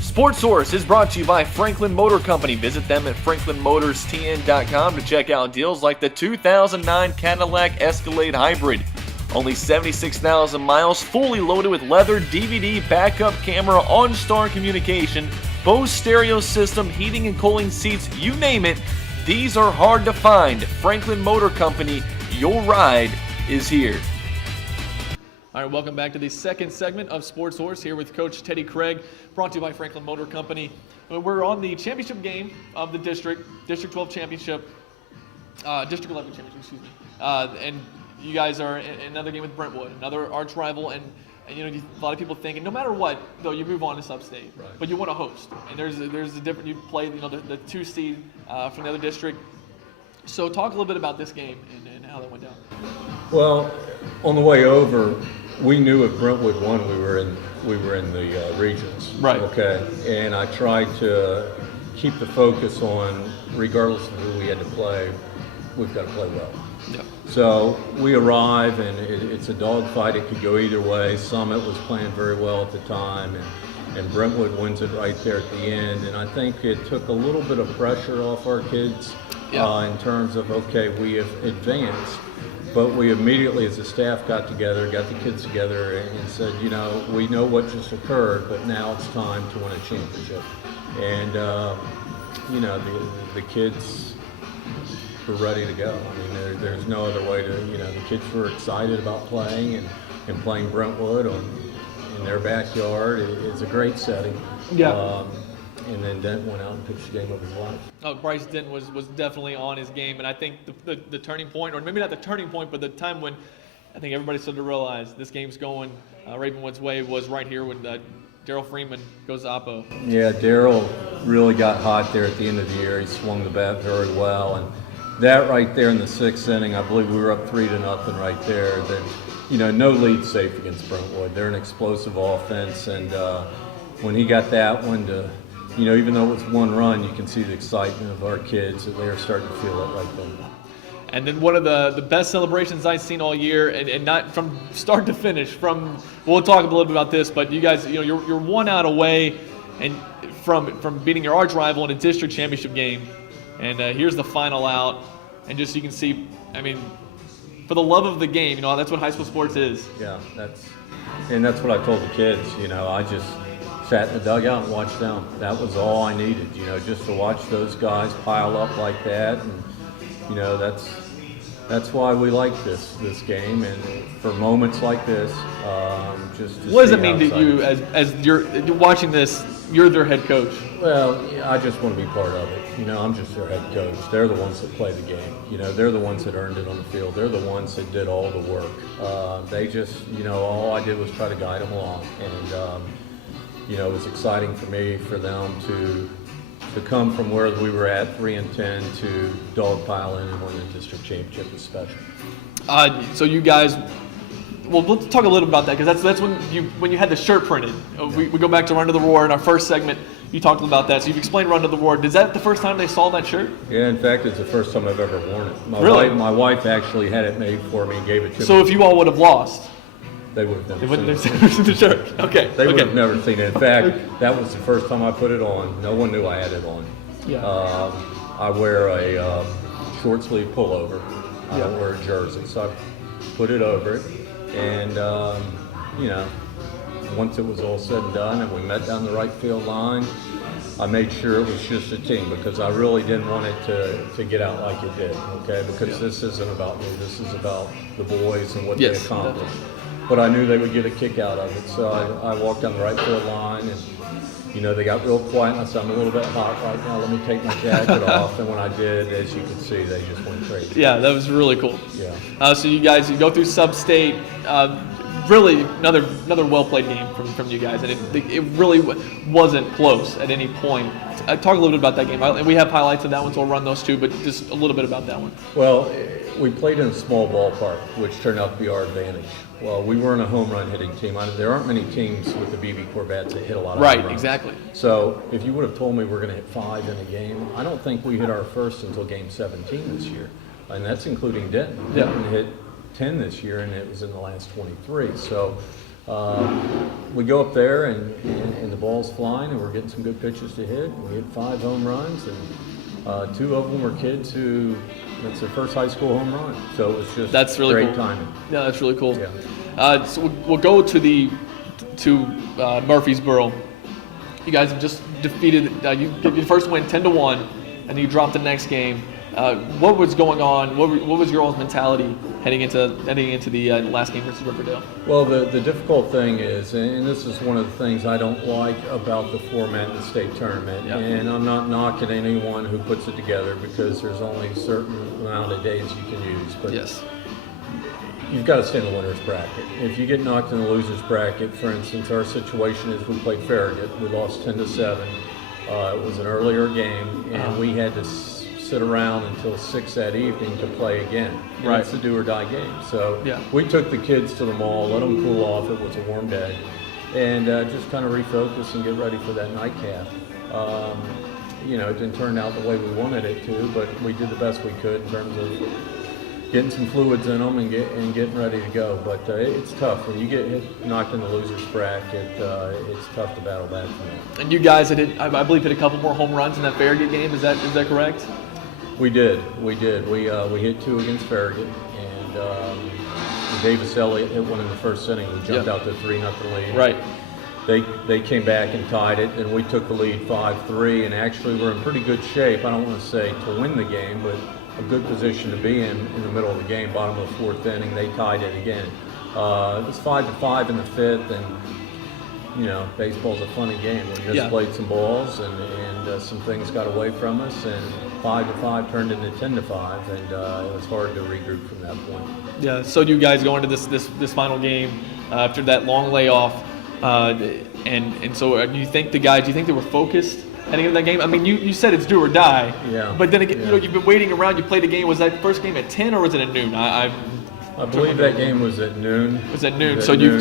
Sports Source is brought to you by Franklin Motor Company. Visit them at franklinmotorstn.com to check out deals like the 2009 Cadillac Escalade Hybrid. Only 76,000 miles, fully loaded with leather, DVD, backup camera, OnStar communication, Bose stereo system, heating and cooling seats, you name it. These are hard to find. Franklin Motor Company, your ride is here. All right, welcome back to the second segment of Sports Horse here with Coach Teddy Craig, brought to you by Franklin Motor Company. We're on the championship game of the District 12 Championship, District 11 Championship, excuse me. And you guys are in another game with Brentwood, another arch rival, and you know, a lot of people thinking no matter what, though, you move on to sub-state, right, but you want to host. And there's a different, you play, you know, the 2 seed from the other district. So talk a little bit about this game and how that went down. Well, on the way over, we knew if Brentwood won, we were in the regions. Right. Okay. And I tried to keep the focus on, regardless of who we had to play, we've got to play well. Yeah. So we arrive, and it's a dogfight. It could go either way. Summit was playing very well at the time, and Brentwood wins it right there at the end. And I think it took a little bit of pressure off our kids in terms of, okay, we have advanced. But we immediately, as a staff, got the kids together and said, you know, we know what just occurred, but now it's time to win a championship. And, you know, the kids were ready to go. I mean, there's no other way to, you know, the kids were excited about playing and playing Brentwood in their backyard. It's a great setting. Yeah. And then Dent went out and pitched the game of his life. Oh, Bryce Dent was definitely on his game, and I think the turning point, or maybe not the turning point, but the time when I think everybody started to realize this game's going Ravenwood's way was right here when Daryl Freeman goes to Oppo. Yeah, Daryl really got hot there at the end of the year. He swung the bat very well, and that right there in the 6th inning, I believe we were up 3-0 right there. That, you know, no lead safe against Brentwood. They're an explosive offense, and when he got that one to, you know, even though it was 1 run, you can see the excitement of our kids that they are starting to feel it right then. And then one of the best celebrations I've seen all year, and not from start to finish. We'll talk a little bit about this, but you guys, you know, you're 1 out away, and from beating your arch rival in a district championship game, and here's the final out, and just so you can see, I mean, for the love of the game, you know, that's what high school sports is. Yeah, that's what I told the kids. You know, I just sat in the dugout and watched them. That was all I needed, you know, just to watch those guys pile up like that. And, you know, that's why we like this game. And for moments like this, just to what does it mean to you as you're watching this, you're their head coach? Well, I just want to be part of it. You know, I'm just their head coach. They're the ones that play the game. You know, they're the ones that earned it on the field. They're the ones that did all the work. They just, you know, all I did was try to guide them along. And, you know, it was exciting for me, for them to come from where we were at, 3-10, to dogpile in and win the district championship is special. So you guys, well, let's talk a little about that, because that's when you had the shirt printed. We go back to Run to the Roar in our first segment. You talked about that, so you've explained Run to the Roar. Is that the first time they saw that shirt? Yeah, in fact, it's the first time I've ever worn it. My wife actually had it made for me and gave it to me. So if you all would have lost, they would have never seen the shirt. Okay. They would have never seen it. In fact, that was the first time I put it on. No one knew I had it on. Yeah. I wear a short sleeve pullover. I don't wear a jersey, so I put it over it. And you know, once it was all said and done, and we met down the right field line, I made sure it was just a team, because I really didn't want it to get out like it did. Okay, because this isn't about me. This is about the boys and what they accomplished. Definitely. But I knew they would get a kick out of it, so I walked down the right field line, and you know, they got real quiet, and I said, I'm a little bit hot right now, let me take my jacket off. And when I did, as you can see, they just went crazy. Yeah, that was really cool. Yeah. So you guys, you go through sub-state, really another well-played game from you guys, and it really wasn't close at any point. Talk a little bit about that game. We have highlights of that one, so we'll run those too, but just a little bit about that one. Well, we played in a small ballpark, which turned out to be our advantage. Well, we weren't a home run hitting team. There aren't many teams with the BB Corvettes that hit a lot of home runs. Right, exactly. So if you would have told me we're going to hit 5 in a game, I don't think we hit our first until game 17 this year. And that's including Denton. Denton hit 10 this year, and it was in the last 23. So we go up there, and the ball's flying, and we're getting some good pitches to hit. And we hit 5 home runs, and 2 of them were kids who, that's their first high school home run. So it was just that's really great cool. timing. Yeah, that's really cool. Yeah. So we'll go to Murfreesboro. You guys have just defeated. You get your first win 10-1, and then you drop the next game. What was going on? What was your all's mentality heading into the last game versus Riverdale? Well, the difficult thing is, and this is one of the things I don't like about the format of the state tournament, and I'm not knocking anyone who puts it together because there's only a certain amount of days you can use. But yes. You've got to stay in the winner's bracket. If you get knocked in the loser's bracket, for instance, our situation is we played Farragut. We lost 10-7. It was an earlier game, and we had to sit around until 6 that evening to play again. Right. It's a do or die game. So we took the kids to the mall, let them cool off. It was a warm day, and just kind of refocus and get ready for that nightcap. It didn't turn out the way we wanted it to, but we did the best we could in terms of getting some fluids in them and getting ready to go. But it's tough. When you get knocked in the loser's bracket, it's tough to battle back from that. And you guys I believe, hit a couple more home runs in that Farragut game. Is that correct? We did. We hit 2 against Farragut, and Davis Elliott hit one in the first inning. We jumped out to 3-0 lead. Right. They came back and tied it, and we took the lead 5-3, and actually we're in pretty good shape. I don't want to say to win the game, but a good position to be in the middle of the game, bottom of the 4th inning. They tied it again. It was 5-5 in the 5th, and baseball's a funny game. We just played some balls, and some things got away from us, and 5-5 turned into 10-5, and it was hard to regroup from that point. Yeah. So you guys go into this final game after that long layoff, and so do you think they were focused heading into that game? I mean, you said it's do or die. Yeah. But then again, you've been waiting around. You played a game. Was that first game at 10 or was it at noon? I believe that game was at noon. It was at noon. So you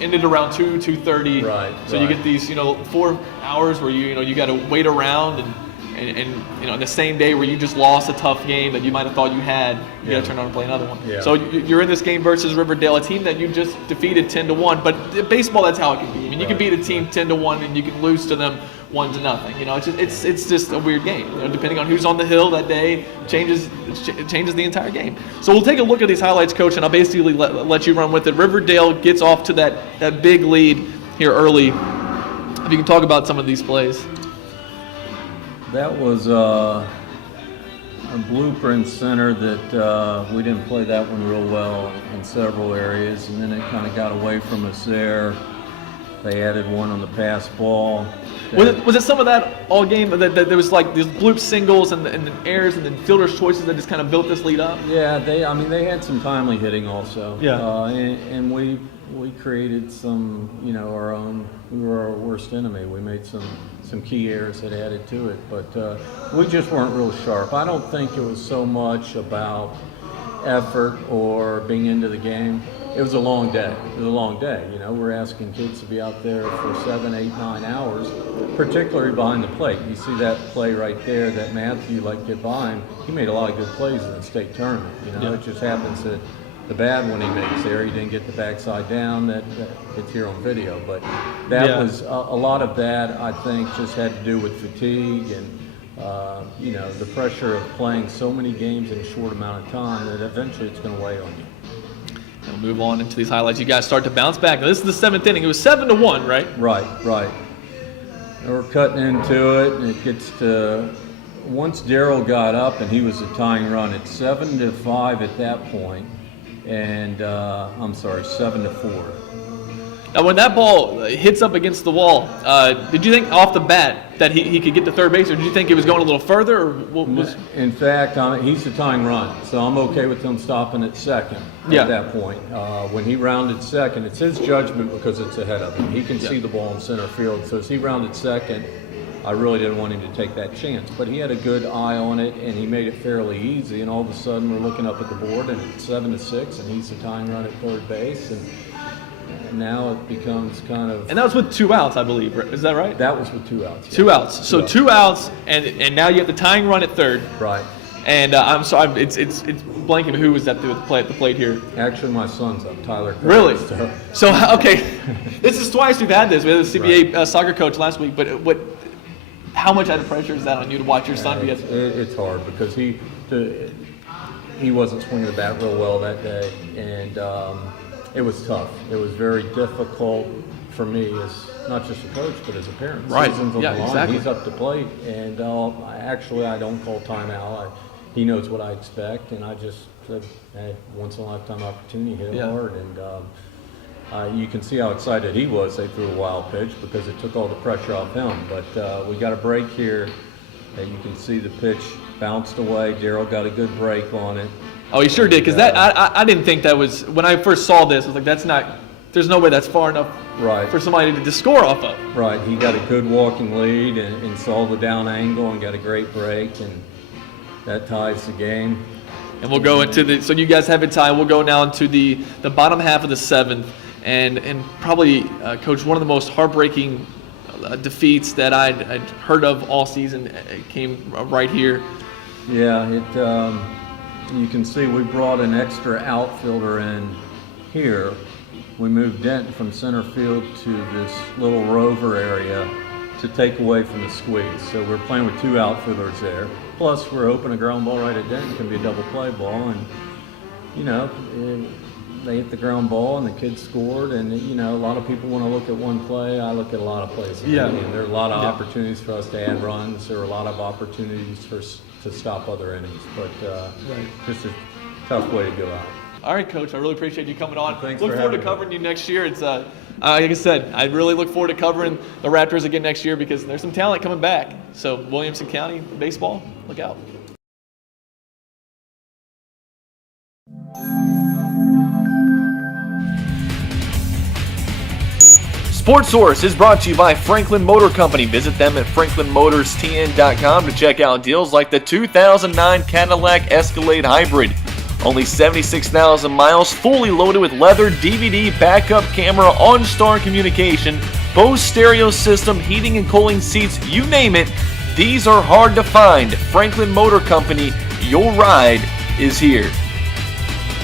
ended around 2:30. Right. So you get these 4 hours where you got to wait around and the same day where you just lost a tough game that you might have thought you had, you got to turn on and play another one. Yeah. So you're in this game versus Riverdale, a team that you just defeated 10-1. But baseball, that's how it can be. I mean, you can beat a team 10-1 and you can lose to them 1-0. It's just a weird game. Depending on who's on the hill that day, changes the entire game. So we'll take a look at these highlights, Coach, and I'll basically let you run with it. Riverdale gets off to that big lead here early. If you can talk about some of these plays. That was a blueprint center that we didn't play that one real well in several areas, and then it kind of got away from us there. They added one on the pass ball. Was it some of that all game that there was like these bloop singles and the errors and then fielder's choices that just kind of built this lead up? Yeah, they had some timely hitting also. Yeah. And we created some, our own. We were our worst enemy. We made some key errors that added to it, but we just weren't real sharp. I don't think it was so much about effort or being into the game. It was a long day. We're asking kids to be out there for 7, 8, 9 hours, particularly behind the plate. You see that play right there that Matthew get by him. He made a lot of good plays in the state tournament. It just happens that the bad one he makes there, he didn't get the backside down. That it's here on video, but that was a lot of that. I think just had to do with fatigue and the pressure of playing so many games in a short amount of time that eventually it's going to weigh on you. We'll move on into these highlights. You guys start to bounce back. Now, this is the 7th inning. It was 7-1, right? Right. And we're cutting into it, and it gets to once Darryl got up, and he was a tying run. It's 7-5 at that point, and 7-4. Now, when that ball hits up against the wall, did you think off the bat that he could get to third base, or did you think it was going a little further? Or what was... In fact, he's a tying run, so I'm okay with him stopping at second at that point. When he rounded second, it's his judgment because it's ahead of him. He can see the ball in center field, so as he rounded second, I really didn't want him to take that chance. But he had a good eye on it, and he made it fairly easy, and all of a sudden we're looking up at the board, and it's 7-6, and he's the tying run at third base. And now it becomes kind of... And that was with 2 outs, I believe. Is that right? That was with 2 outs. Yeah. 2 outs. So 2 outs, and now you have the tying run at third. Right. And I'm sorry, it's blanking who was at the plate here. Actually, my son's up, Tyler. Really? So, So okay, this is twice we've had this. We had a CBA soccer coach last week, but how much added pressure is that on you to watch your son be? it's hard because he wasn't swinging the bat real well that day, and it was tough. It was very difficult for me as not just a coach, but as a parent. Right. Season's on Yeah, the line. exactly. He's up to plate, and I don't call timeout. He knows what I expect, and I just said, hey, once in a lifetime opportunity, hit him hard, and you can see how excited he was. They threw a wild pitch because it took all the pressure off him. But we got a break here, and you can see the pitch bounced away. Daryl got a good break on it. Oh, he sure did, because I didn't think that was, when I first saw this, I was like, there's no way that's far enough for somebody to score off of. Right, he got a good walking lead and saw the down angle and got a great break, and that ties the game. And we'll go into so you guys have it tied. We'll go now into the bottom half of the seventh, and probably, Coach, one of the most heartbreaking defeats that I'd heard of all season came right here. Yeah, you can see we brought an extra outfielder in here. We moved Denton from center field to this little rover area to take away from the squeeze. So we're playing with two outfielders there. Plus, we're hoping a ground ball right at Denton can be a double play ball. And, they hit the ground ball and the kids scored. And, a lot of people want to look at one play. I look at a lot of plays. Yeah. And there are a lot of opportunities for us to add runs. There are a lot of opportunities to stop other innings. But just a tough way to go out. All right, Coach, I really appreciate you coming on. Thanks Look for forward to having me. covering you next year. It's like I said, I really look forward to covering the Raptors again next year because there's some talent coming back. So Williamson County baseball, look out. Sports Source is brought to you by Franklin Motor Company. Visit them at franklinmotorstn.com to check out deals like the 2009 Cadillac Escalade Hybrid. Only 76,000 miles, fully loaded with leather, DVD, backup camera, OnStar communication, Bose stereo system, heating and cooling seats, you name it. These are hard to find. Franklin Motor Company, your ride is here.